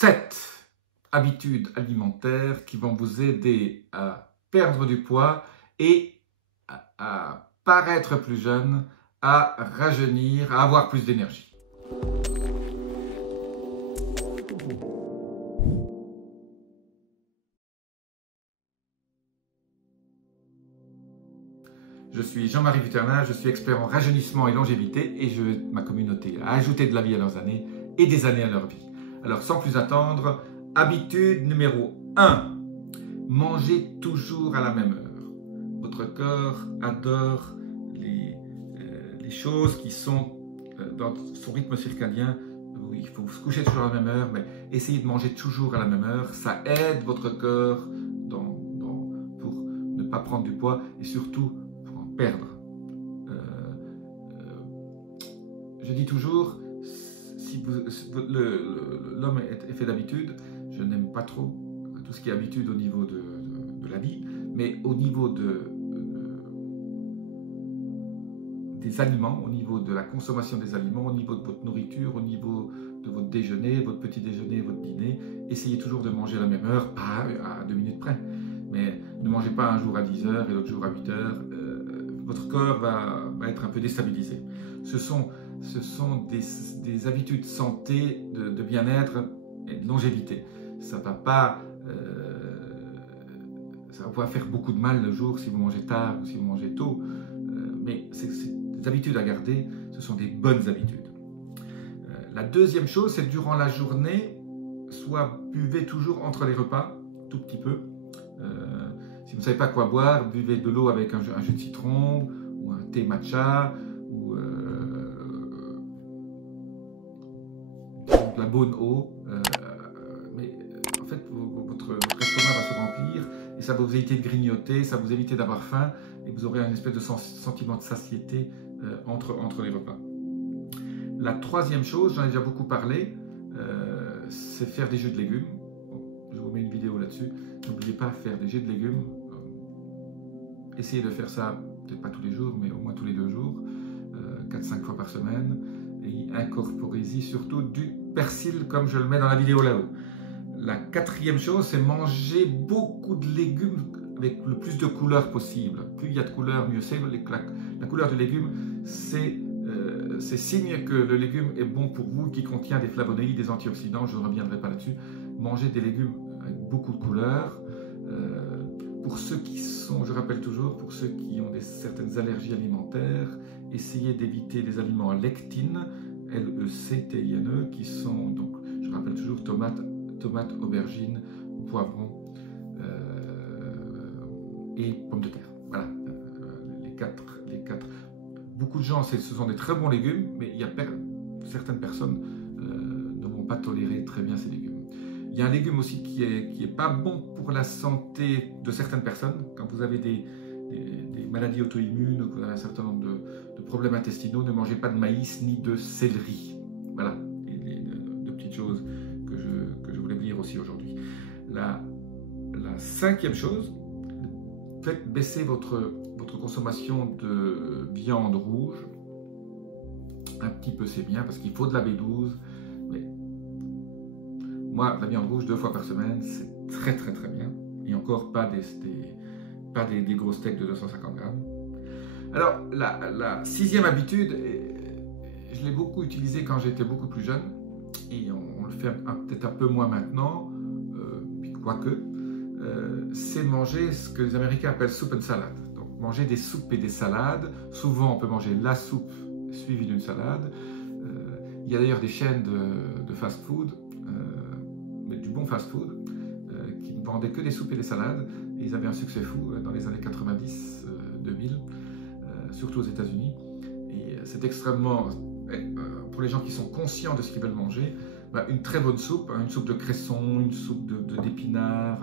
7 habitudes alimentaires qui vont vous aider à perdre du poids et à paraître plus jeune, à rajeunir, à avoir plus d'énergie. Je suis Jean-Marie Vuternin, je suis expert en rajeunissement et longévité et je veux ma communauté à ajouter de la vie à leurs années et des années à leur vie. Alors sans plus attendre, habitude numéro 1, mangez toujours à la même heure. Votre corps adore les choses qui sont dans son rythme circadien. Oui, il faut se coucher toujours à la même heure, mais essayez de manger toujours à la même heure. Ça aide votre corps pour ne pas prendre du poids et surtout pour en perdre. Je dis toujours, si l'homme est fait d'habitude, je n'aime pas trop tout ce qui est habitude au niveau de la vie, mais au niveau des aliments, au niveau de la consommation des aliments, au niveau de votre nourriture, au niveau de votre déjeuner, votre petit déjeuner, votre dîner, essayez toujours de manger à la même heure, pas à 2 minutes près, mais ne mangez pas un jour à 10 heures et l'autre jour à 8 heures, votre corps va être un peu déstabilisé. Ce sont des habitudes santé, de bien-être et de longévité. Ça va pouvoir faire beaucoup de mal le jour si vous mangez tard ou si vous mangez tôt, mais c'est des habitudes à garder, ce sont des bonnes habitudes. La deuxième chose, c'est durant la journée, soit buvez toujours entre les repas, tout petit peu. Si vous ne savez pas quoi boire, buvez de l'eau avec un jus de citron ou un thé matcha ou la bonne eau. Mais en fait, votre estomac va se remplir et ça va vous éviter de grignoter, ça va vous éviter d'avoir faim et vous aurez un espèce de sentiment de satiété entre les repas. La troisième chose, j'en ai déjà beaucoup parlé, c'est faire des jus de légumes. Bon, je vous mets une vidéo là-dessus. N'oubliez pas de faire des jus de légumes. Essayez de faire ça, peut-être pas tous les jours, mais au moins tous les 2 jours, 4-5 fois par semaine. Et incorporez-y surtout du persil comme je le mets dans la vidéo là-haut. La quatrième chose, c'est manger beaucoup de légumes avec le plus de couleurs possible. Plus il y a de couleurs, mieux c'est. La couleur du légume, c'est signe que le légume est bon pour vous, qui contient des flavonoïdes, des antioxydants. Je ne reviendrai pas là-dessus. Mangez des légumes avec beaucoup de couleurs. Pour ceux qui sont, je rappelle toujours, pour ceux qui ont certaines allergies alimentaires, essayez d'éviter les aliments à lectine, Lectine, qui sont, donc, je rappelle toujours, tomates, aubergines, poivrons et pommes de terre. Voilà, les quatre. Beaucoup de gens, ce sont des très bons légumes, mais certaines personnes ne vont pas tolérer très bien ces légumes. Il y a un légume aussi qui est pas bon pour la santé de certaines personnes. Quand vous avez des maladies auto-immunes ou que vous avez un certain nombre de problèmes intestinaux, ne mangez pas de maïs ni de céleri. Voilà, deux petites choses que je voulais vous dire aussi aujourd'hui. La cinquième chose, faites baisser votre consommation de viande rouge. Un petit peu c'est bien parce qu'il faut de la B12, mais moi, la viande rouge 2 fois par semaine, c'est très bien. Et encore pas des gros steaks de 250 grammes. Alors, la sixième habitude, je l'ai beaucoup utilisée quand j'étais beaucoup plus jeune, et on le fait peut-être un peu moins maintenant, quoique, c'est manger ce que les Américains appellent soup and salad. Donc, manger des soupes et des salades. Souvent, on peut manger la soupe suivie d'une salade. Il y a d'ailleurs des chaînes de fast-food, mais du bon fast-food, qui ne vendaient que des soupes et des salades. Et ils avaient un succès fou dans les années 90-2000, surtout aux États-Unis. Et c'est extrêmement, pour les gens qui sont conscients de ce qu'ils veulent manger, une très bonne soupe, une soupe de cresson, une soupe d'épinards.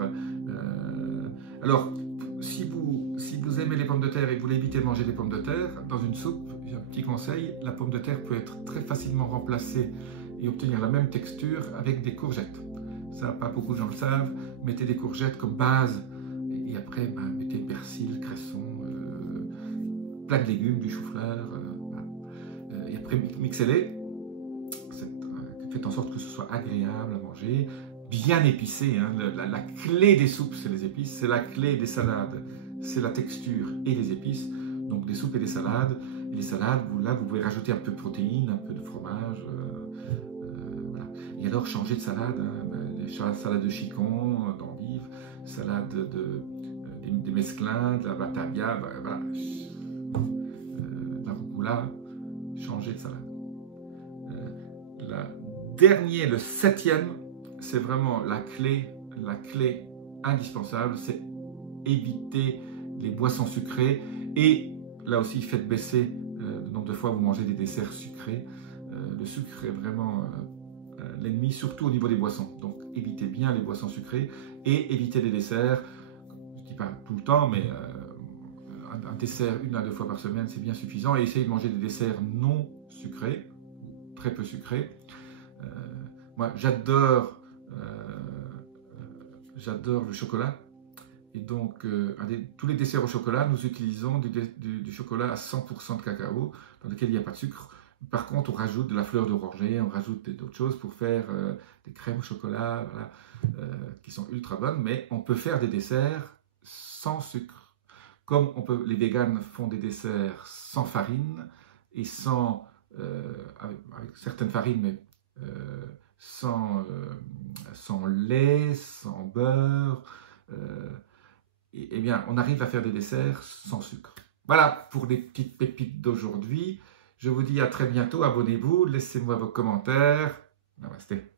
Alors, si vous aimez les pommes de terre et que vous voulez éviter de manger des pommes de terre, dans une soupe, j'ai un petit conseil, la pomme de terre peut être très facilement remplacée et obtenir la même texture avec des courgettes. Ça, pas beaucoup de gens le savent. Mettez des courgettes comme base et après, mettez persil, cresson, plein de légumes, du chou-fleur. Et après, mixez-les. faites en sorte que ce soit agréable à manger, bien épicé. Hein. La clé des soupes, c'est les épices. C'est la clé des salades, c'est la texture et les épices. Donc des soupes et des salades. Et les salades, vous pouvez rajouter un peu de protéines, un peu de fromage. Voilà. Et alors, changer de salade. Hein, salade de chicon, d'endive, salade des mesclins, de la batavia, voilà. La rucola, changer de salade. Le 7e, c'est vraiment la clé indispensable, c'est éviter les boissons sucrées et là aussi faites baisser le nombre de fois où vous mangez des desserts sucrés. Le sucre est vraiment l'ennemi, surtout au niveau des boissons. Donc évitez bien les boissons sucrées et évitez les desserts. Je ne dis pas tout le temps, mais un dessert 1 à 2 fois par semaine, c'est bien suffisant. Et essayez de manger des desserts non sucrés, très peu sucrés. Moi, j'adore le chocolat. Et donc, tous les desserts au chocolat, nous utilisons du chocolat à 100% de cacao, dans lequel il n'y a pas de sucre. Par contre, on rajoute de la fleur d'oranger, on rajoute d'autres choses pour faire des crèmes au chocolat, voilà, qui sont ultra bonnes. Mais on peut faire des desserts sans sucre. Comme les véganes font des desserts sans farine et avec certaines farines, mais sans lait, sans beurre. Eh bien, on arrive à faire des desserts sans sucre. Voilà pour les petites pépites d'aujourd'hui. Je vous dis à très bientôt. Abonnez-vous, laissez-moi vos commentaires. Namasté.